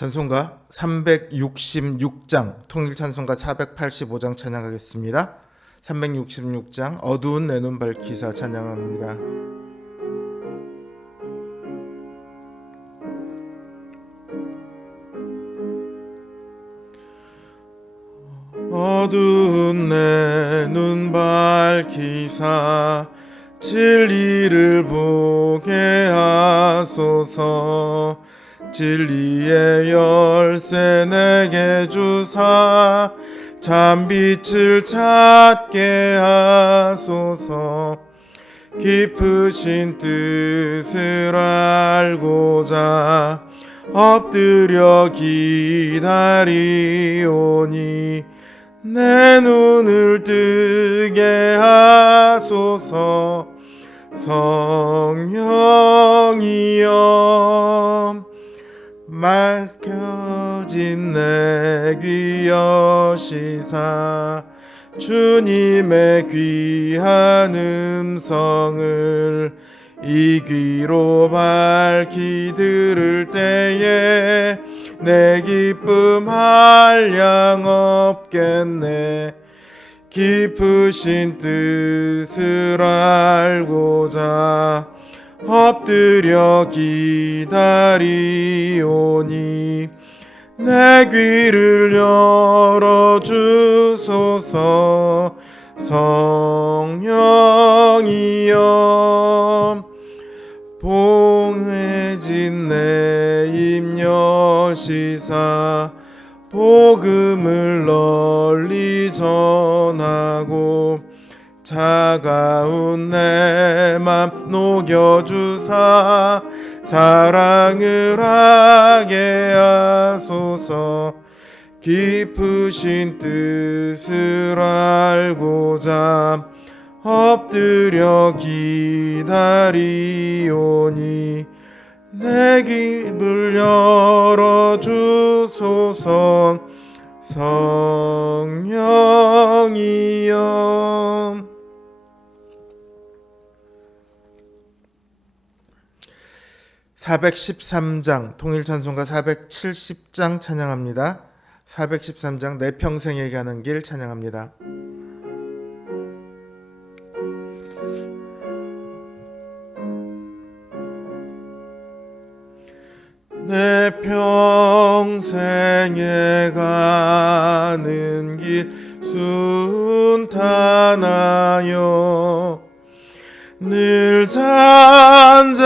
찬송가 366장, 통일찬송가 485장 찬양하겠습니다. 366장 어두운 내 눈 밝히사 찬양합니다. 어두운 내 눈 밝히사 진리를 보게 하소서. 진리의 열쇠 내게 주사 참빛을 찾게 하소서. 깊으신 뜻을 알고자 엎드려 기다리오니 내 눈을 뜨게 하소서. 성령이여 막혀진 내 귀 여시사 주님의 귀한 음성을 이 귀로 밝히 들을 때에 내 기쁨 한량 없겠네. 깊으신 뜻을 알고자 엎드려 기다리오니 내 귀를 열어주소서. 성령이여 봉해진 내 입 여시사 복음을 널리 전하고 차가운 내 맘 녹여주사 사랑을 하게 하소서. 깊으신 뜻을 알고자 엎드려 기다리오니 내 귀를 열어주소서. 성령이여. (413장) 통일찬송가 470장 찬양합니다. 413장 내 평생에 가는 길 찬양합니다. 내 평생에 가는 길 순탄하여 늘 잔잔한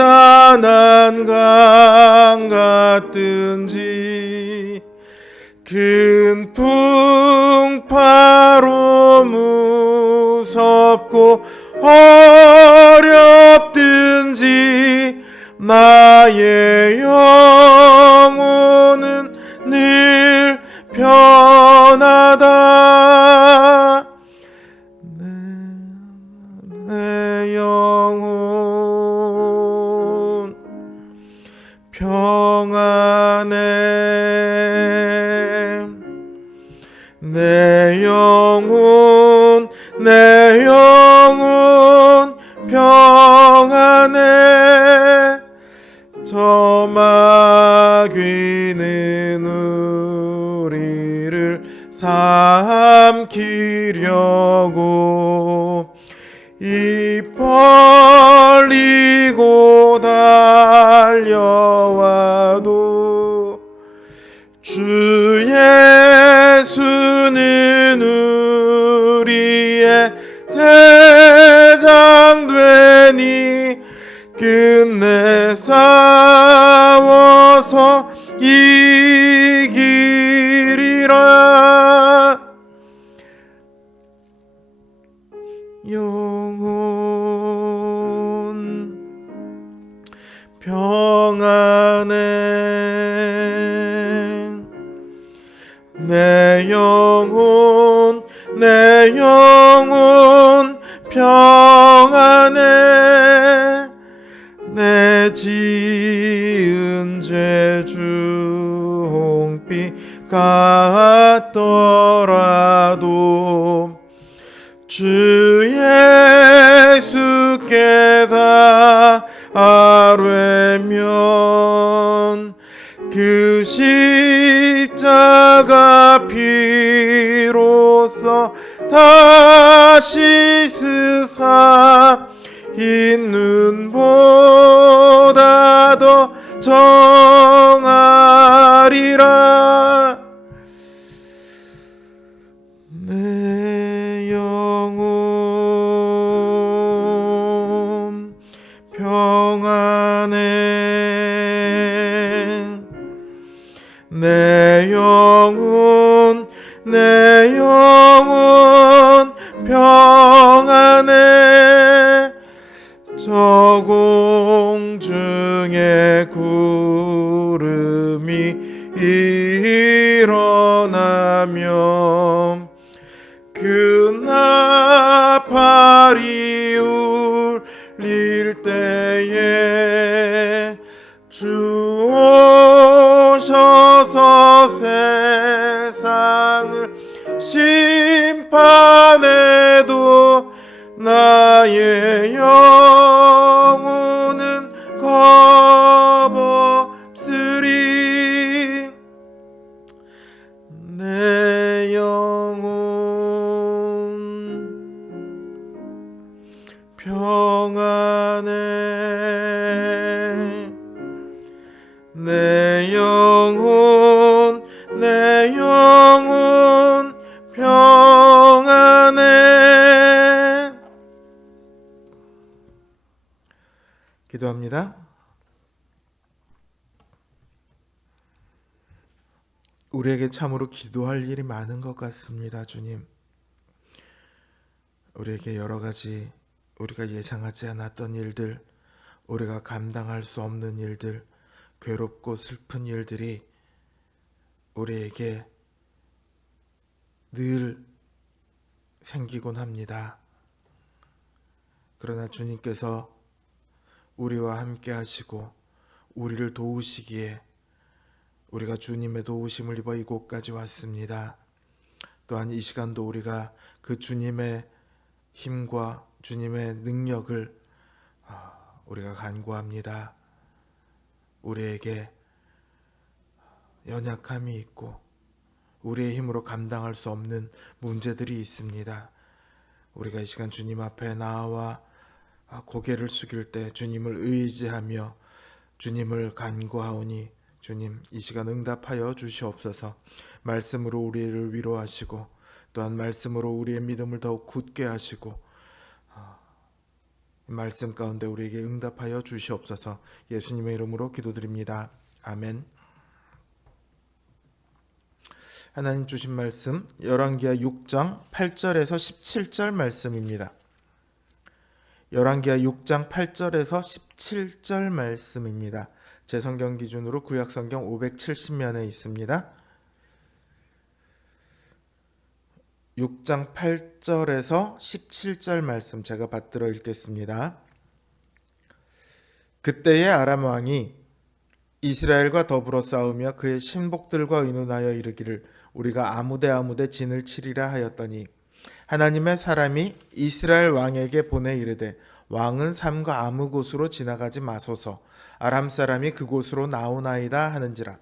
강 같든지 큰 풍파로 무섭고 어렵든지 나의 영혼은 늘 편하다. 내 영혼 평안해. 내 영혼 평안해. 저 마귀는 우리를 삼키려고 입 벌리고 달려와도 주 예수는 우리의 대장 되니 끝내 싸워서 이기리라. 영혼 평안해. 내 영혼 평안해. 내 지은 죄 주홍빛 같더라도 주 예수께 다 아뢰면 그 시 다시 스사 있는 보다 더 정하리라. 내 영혼 평안해. 내 영혼 평안해. 저 공중에 구름이 일어나며 그 나팔이 울릴 때에 주 오셔서 세상을 심판해도 나의 영혼은 겁없으리. 내 영혼 평안해. 내 영혼 평안해. 기도합니다. 우리에게 참으로 기도할 일이 많은 것 같습니다. 주님, 우리에게 여러 가지 우리가 예상하지 않았던 일들, 우리가 감당할 수 없는 일들, 괴롭고 슬픈 일들이 우리에게 늘 생기곤 합니다. 그러나 주님께서 우리와 함께 하시고 우리를 도우시기에 우리가 주님의 도우심을 입어 이곳까지 왔습니다. 또한 이 시간도 우리가 그 주님의 힘과 주님의 능력을 우리가 간구합니다. 우리에게 연약함이 있고 우리의 힘으로 감당할 수 없는 문제들이 있습니다. 우리가 이 시간 주님 앞에 나와 고개를 숙일 때 주님을 의지하며 주님을 간구하오니 주님 이 시간 응답하여 주시옵소서. 말씀으로 우리를 위로하시고 또한 말씀으로 우리의 믿음을 더욱 굳게 하시고 말씀 가운데 우리에게 응답하여 주시옵소서. 예수님의 이름으로 기도드립니다. 아멘. 하나님 주신 말씀 열왕기하 6장 8절에서 17절 말씀입니다. 열왕기하 6장 8절에서 17절 말씀입니다. 제 성경 기준으로 구약 성경 570면에 있습니다. 6장 8절에서 17절 말씀 제가 받들어 읽겠습니다. 그때의 아람 왕이 이스라엘과 더불어 싸우며 그의 신복들과 의논하여 이르기를 우리가 아무데 진을 치리라 하였더니 하나님의 사람이 이스라엘 왕에게 보내 이르되 왕은 삼가 아무 곳으로 지나가지 마소서. 아람 사람이 그곳으로 나오나이다 하는지라.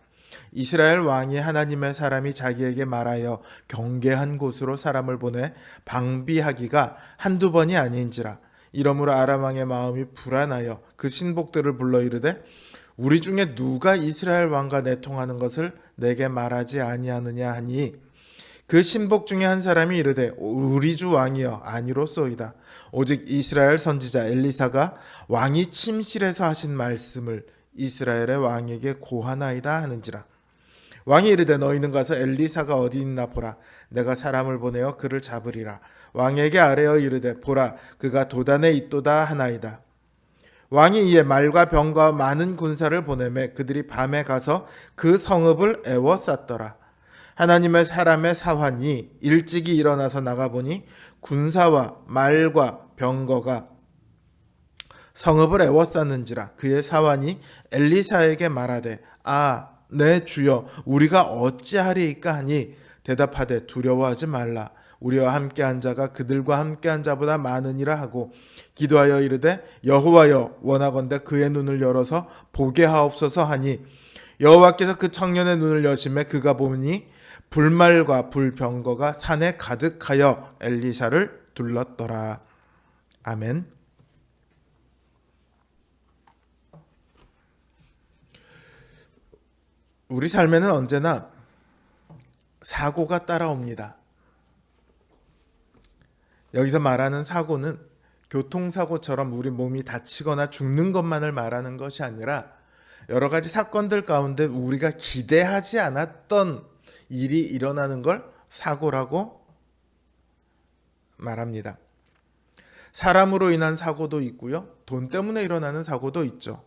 이스라엘 왕이 하나님의 사람이 자기에게 말하여 경계한 곳으로 사람을 보내 방비하기가 한두 번이 아닌지라. 이러므로 아람 왕의 마음이 불안하여 그 신복들을 불러 이르되 우리 중에 누가 이스라엘 왕과 내통하는 것을 내게 말하지 아니하느냐 하니 그 신복 중에 한 사람이 이르되 우리 주 왕이여 아니로소이다. 오직 이스라엘 선지자 엘리사가 왕이 침실에서 하신 말씀을 이스라엘의 왕에게 고하나이다 하는지라. 왕이 이르되 너희는 가서 엘리사가 어디 있나 보라. 내가 사람을 보내어 그를 잡으리라. 왕에게 아뢰어 이르되 보라 그가 도단에 있도다 하나이다. 왕이 이에 말과 병과 많은 군사를 보내매 그들이 밤에 가서 그 성읍을 에워쌌더라. 하나님의 사람의 사환이 일찍이 일어나서 나가보니 군사와 말과 병거가 성읍을 에워쌌는지라. 그의 사환이 엘리사에게 말하되 내 주여 우리가 어찌하리이까 하니 대답하되 두려워하지 말라. 우리와 함께한 자가 그들과 함께한 자보다 많으니라 하고 기도하여 이르되 여호와여 원하건대 그의 눈을 열어서 보게 하옵소서 하니 여호와께서 그 청년의 눈을 여심해 그가 보니 불말과 불병거가 산에 가득하여 엘리사를 둘렀더라. 아멘. 우리 삶에는 언제나 사고가 따라옵니다. 여기서 말하는 사고는 교통사고처럼 우리 몸이 다치거나 죽는 것만을 말하는 것이 아니라 여러 가지 사건들 가운데 우리가 기대하지 않았던 일이 일어나는 걸 사고라고 말합니다. 사람으로 인한 사고도 있고요. 돈 때문에 일어나는 사고도 있죠.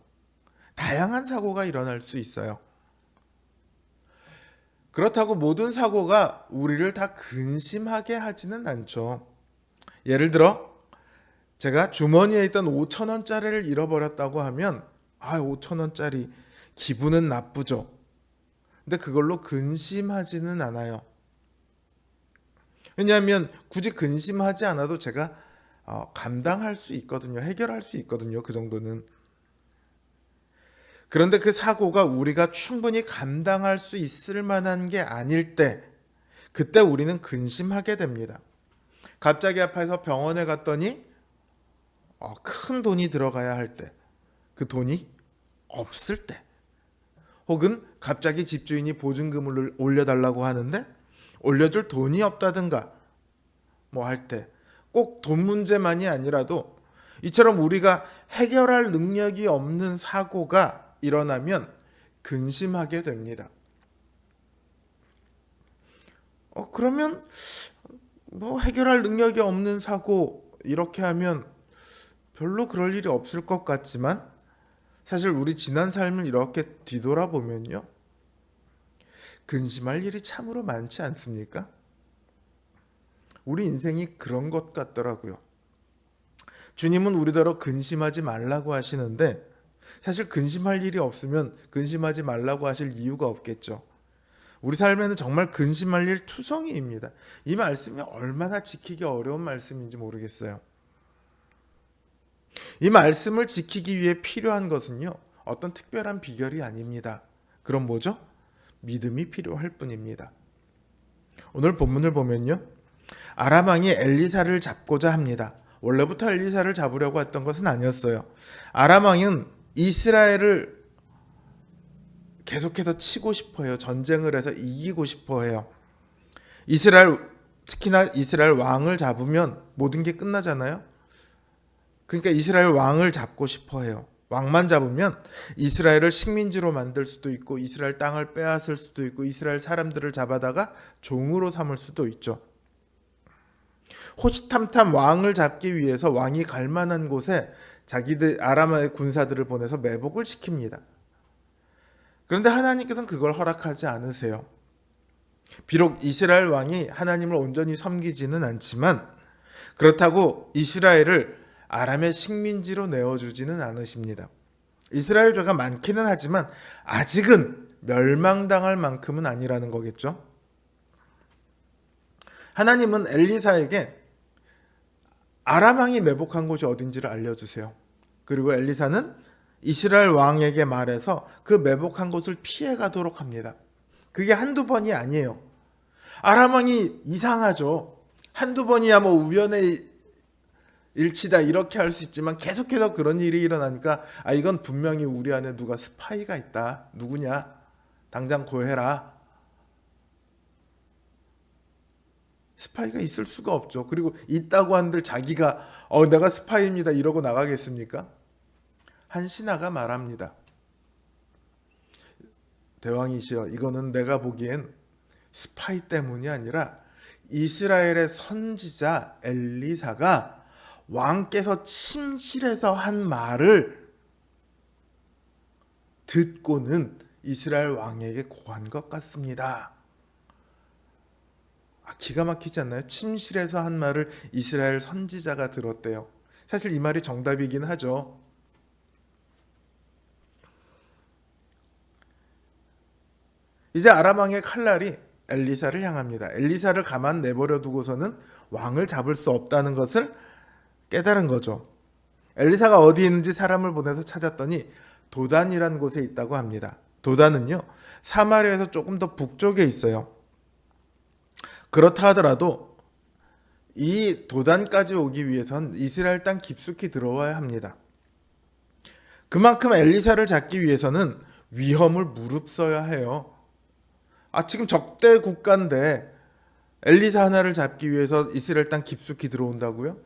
다양한 사고가 일어날 수 있어요. 그렇다고 모든 사고가 우리를 다 근심하게 하지는 않죠. 예를 들어 제가 주머니에 있던 5,000원짜리를 잃어버렸다고 하면 5,000원짜리 기분은 나쁘죠. 근데 그걸로 근심하지는 않아요. 왜냐하면 굳이 근심하지 않아도 제가 감당할 수 있거든요. 해결할 수 있거든요. 그 정도는. 그런데 그 사고가 우리가 충분히 감당할 수 있을 만한 게 아닐 때, 그때 우리는 근심하게 됩니다. 갑자기 아파서 병원에 갔더니 큰 돈이 들어가야 할 때, 그 돈이 없을 때, 혹은 갑자기 집주인이 보증금을 올려달라고 하는데 올려줄 돈이 없다든가 할 때, 꼭 돈 문제만이 아니라도 이처럼 우리가 해결할 능력이 없는 사고가 일어나면 근심하게 됩니다. 그러면 해결할 능력이 없는 사고 이렇게 하면 별로 그럴 일이 없을 것 같지만 사실 우리 지난 삶을 이렇게 뒤돌아보면요, 근심할 일이 참으로 많지 않습니까? 우리 인생이 그런 것 같더라고요. 주님은 우리더러 근심하지 말라고 하시는데 사실 근심할 일이 없으면 근심하지 말라고 하실 이유가 없겠죠. 우리 삶에는 정말 근심할 일 투성이입니다. 이 말씀이 얼마나 지키기 어려운 말씀인지 모르겠어요. 이 말씀을 지키기 위해 필요한 것은요, 어떤 특별한 비결이 아닙니다. 그럼 뭐죠? 믿음이 필요할 뿐입니다. 오늘 본문을 보면요, 아람 왕이 엘리사를 잡고자 합니다. 원래부터 엘리사를 잡으려고 했던 것은 아니었어요. 아람 왕은 이스라엘을 계속해서 치고 싶어요. 전쟁을 해서 이기고 싶어해요. 특히나 이스라엘 왕을 잡으면 모든 게 끝나잖아요. 그러니까 이스라엘 왕을 잡고 싶어해요. 왕만 잡으면 이스라엘을 식민지로 만들 수도 있고 이스라엘 땅을 빼앗을 수도 있고 이스라엘 사람들을 잡아다가 종으로 삼을 수도 있죠. 호시탐탐 왕을 잡기 위해서 왕이 갈 만한 곳에 자기들 아람의 군사들을 보내서 매복을 시킵니다. 그런데 하나님께서는 그걸 허락하지 않으세요. 비록 이스라엘 왕이 하나님을 온전히 섬기지는 않지만 그렇다고 이스라엘을 아람의 식민지로 내어주지는 않으십니다. 이스라엘 죄가 많기는 하지만 아직은 멸망당할 만큼은 아니라는 거겠죠. 하나님은 엘리사에게 아람 왕이 매복한 곳이 어딘지를 알려주세요. 그리고 엘리사는 이스라엘 왕에게 말해서 그 매복한 곳을 피해 가도록 합니다. 그게 한두 번이 아니에요. 아람 왕이 이상하죠. 한두 번이야 우연의 일치다 이렇게 할 수 있지만 계속해서 그런 일이 일어나니까 이건 분명히 우리 안에 누가 스파이가 있다. 누구냐? 당장 고해라. 스파이가 있을 수가 없죠. 그리고 있다고 한들 자기가 내가 스파이입니다 이러고 나가겠습니까? 한 신하가 말합니다. 대왕이시여, 이거는 내가 보기엔 스파이 때문이 아니라 이스라엘의 선지자 엘리사가 왕께서 침실에서 한 말을 듣고는 이스라엘 왕에게 고한 것 같습니다. 기가 막히지 않나요? 침실에서 한 말을 이스라엘 선지자가 들었대요. 사실 이 말이 정답이긴 하죠. 이제 아람 왕의 칼날이 엘리사를 향합니다. 엘리사를 가만 내버려 두고서는 왕을 잡을 수 없다는 것을 깨달은 거죠. 엘리사가 어디 있는지 사람을 보내서 찾았더니 도단이라는 곳에 있다고 합니다. 도단은요, 사마리아에서 조금 더 북쪽에 있어요. 그렇다 하더라도 이 도단까지 오기 위해선 이스라엘 땅 깊숙이 들어와야 합니다. 그만큼 엘리사를 잡기 위해서는 위험을 무릅써야 해요. 지금 적대 국가인데 엘리사 하나를 잡기 위해서 이스라엘 땅 깊숙이 들어온다고요?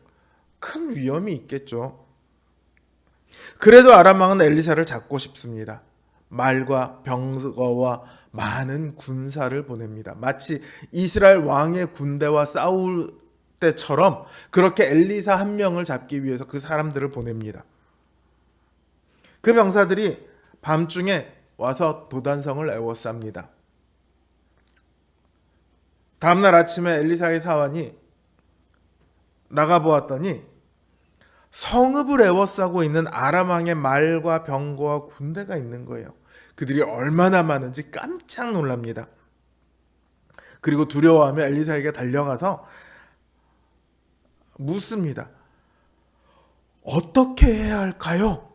큰 위험이 있겠죠. 그래도 아람 왕은 엘리사를 잡고 싶습니다. 말과 병거와 많은 군사를 보냅니다. 마치 이스라엘 왕의 군대와 싸울 때처럼 그렇게 엘리사 한 명을 잡기 위해서 그 사람들을 보냅니다. 그 병사들이 밤중에 와서 도단성을 에워쌉니다. 다음날 아침에 엘리사의 사환이 나가보았더니 성읍을 에워싸고 있는 아람 왕의 말과 병거와 군대가 있는 거예요. 그들이 얼마나 많은지 깜짝 놀랍니다. 그리고 두려워하며 엘리사에게 달려가서 묻습니다. 어떻게 해야 할까요?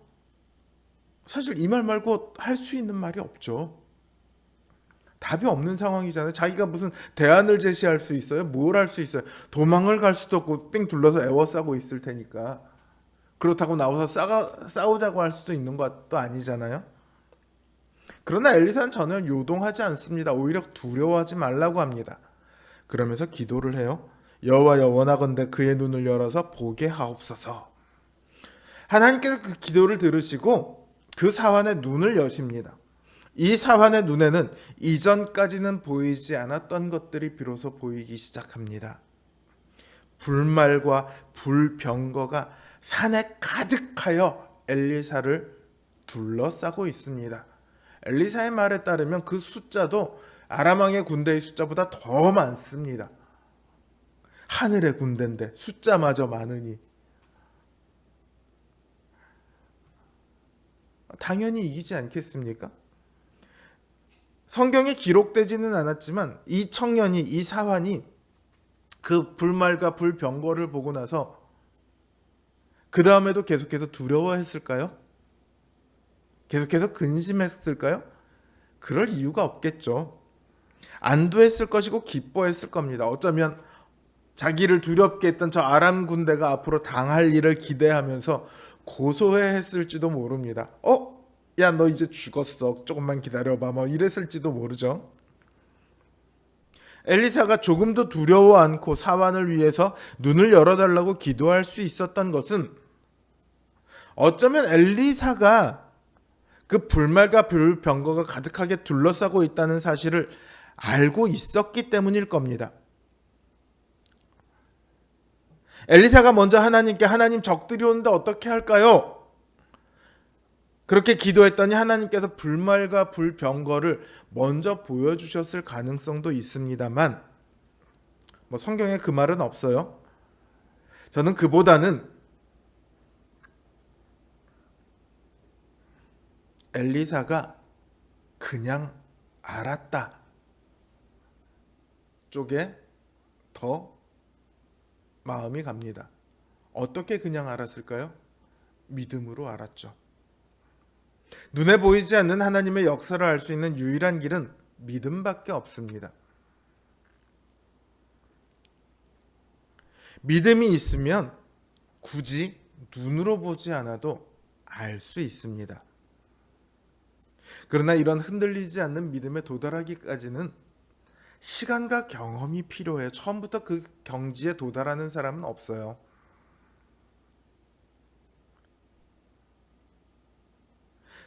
사실 이 말 말고 할 수 있는 말이 없죠. 답이 없는 상황이잖아요. 자기가 무슨 대안을 제시할 수 있어요? 뭘 할 수 있어요? 도망을 갈 수도 없고 삥 둘러서 에워싸고 있을 테니까. 그렇다고 나와서 싸우자고 할 수도 있는 것도 아니잖아요. 그러나 엘리사는 전혀 요동하지 않습니다. 오히려 두려워하지 말라고 합니다. 그러면서 기도를 해요. 여호와여, 원하건대 그의 눈을 열어서 보게 하옵소서. 하나님께서 그 기도를 들으시고 그 사환의 눈을 여십니다. 이 사환의 눈에는 이전까지는 보이지 않았던 것들이 비로소 보이기 시작합니다. 불말과 불병거가 산에 가득하여 엘리사를 둘러싸고 있습니다. 엘리사의 말에 따르면 그 숫자도 아람 왕의 군대의 숫자보다 더 많습니다. 하늘의 군대인데 숫자마저 많으니 당연히 이기지 않겠습니까? 성경에 기록되지는 않았지만 이 청년이, 이 사환이 그 불말과 불병거를 보고 나서 그 다음에도 계속해서 두려워했을까요? 계속해서 근심했을까요? 그럴 이유가 없겠죠. 안도했을 것이고 기뻐했을 겁니다. 어쩌면 자기를 두렵게 했던 저 아람 군대가 앞으로 당할 일을 기대하면서 고소해했을지도 모릅니다. 야, 너 이제 죽었어. 조금만 기다려봐. 이랬을지도 모르죠. 엘리사가 조금도 두려워 않고 사환을 위해서 눈을 열어달라고 기도할 수 있었던 것은 어쩌면 엘리사가 그 불말과 불병거가 가득하게 둘러싸고 있다는 사실을 알고 있었기 때문일 겁니다. 엘리사가 먼저 하나님께 하나님 적들이 오는데 어떻게 할까요? 그렇게 기도했더니 하나님께서 불말과 불병거를 먼저 보여주셨을 가능성도 있습니다만 성경에 그 말은 없어요. 저는 그보다는 엘리사가 그냥 알았다 쪽에 더 마음이 갑니다. 어떻게 그냥 알았을까요? 믿음으로 알았죠. 눈에 보이지 않는 하나님의 역사를 알 수 있는 유일한 길은 믿음밖에 없습니다. 믿음이 있으면 굳이 눈으로 보지 않아도 알 수 있습니다. 그러나 이런 흔들리지 않는 믿음에 도달하기까지는 시간과 경험이 필요해요. 처음부터 그 경지에 도달하는 사람은 없어요.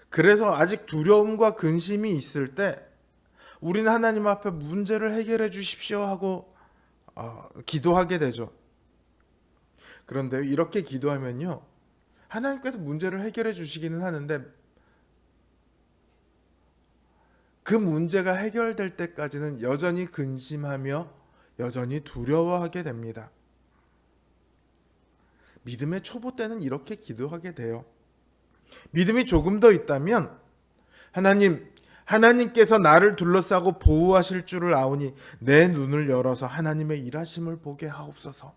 그래서 아직 두려움과 근심이 있을 때 우리는 하나님 앞에 문제를 해결해 주십시오 하고 기도하게 되죠. 그런데 이렇게 기도하면요, 하나님께서 문제를 해결해 주시기는 하는데 그 문제가 해결될 때까지는 여전히 근심하며 여전히 두려워하게 됩니다. 믿음의 초보 때는 이렇게 기도하게 돼요. 믿음이 조금 더 있다면 하나님께서 나를 둘러싸고 보호하실 줄을 아오니 내 눈을 열어서 하나님의 일하심을 보게 하옵소서.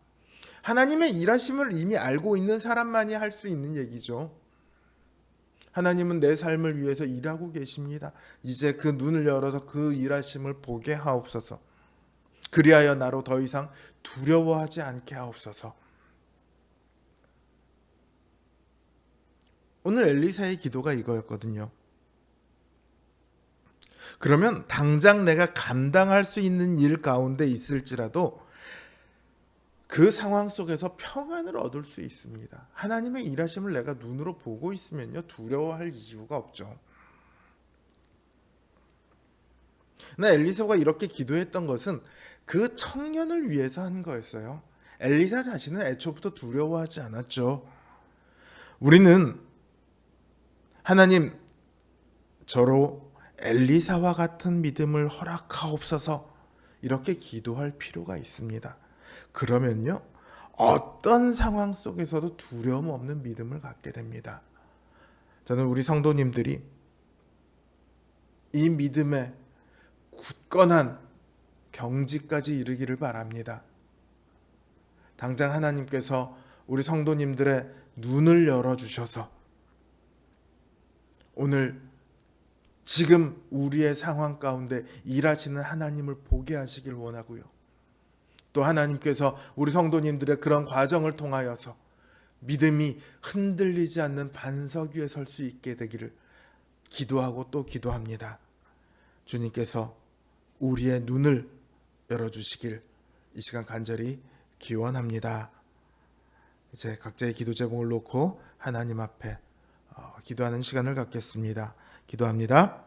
하나님의 일하심을 이미 알고 있는 사람만이 할 수 있는 얘기죠. 하나님은 내 삶을 위해서 일하고 계십니다. 이제 그 눈을 열어서 그 일하심을 보게 하옵소서. 그리하여 나로 더 이상 두려워하지 않게 하옵소서. 오늘 엘리사의 기도가 이거였거든요. 그러면 당장 내가 감당할 수 있는 일 가운데 있을지라도 그 상황 속에서 평안을 얻을 수 있습니다. 하나님의 일하심을 내가 눈으로 보고 있으면요, 두려워할 이유가 없죠. 엘리사가 이렇게 기도했던 것은 그 청년을 위해서 한 거였어요. 엘리사 자신은 애초부터 두려워하지 않았죠. 우리는 하나님, 저로 엘리사와 같은 믿음을 허락하옵소서 이렇게 기도할 필요가 있습니다. 그러면요, 어떤 상황 속에서도 두려움 없는 믿음을 갖게 됩니다. 저는 우리 성도님들이 이 믿음의 굳건한 경지까지 이르기를 바랍니다. 당장 하나님께서 우리 성도님들의 눈을 열어주셔서 오늘 지금 우리의 상황 가운데 일하시는 하나님을 보게 하시길 원하고요. 또 하나님께서 우리 성도님들의 그런 과정을 통하여서 믿음이 흔들리지 않는 반석 위에 설 수 있게 되기를 기도하고 또 기도합니다. 주님께서 우리의 눈을 열어주시길 이 시간 간절히 기원합니다. 이제 각자의 기도 제목을 놓고 하나님 앞에 기도하는 시간을 갖겠습니다. 기도합니다.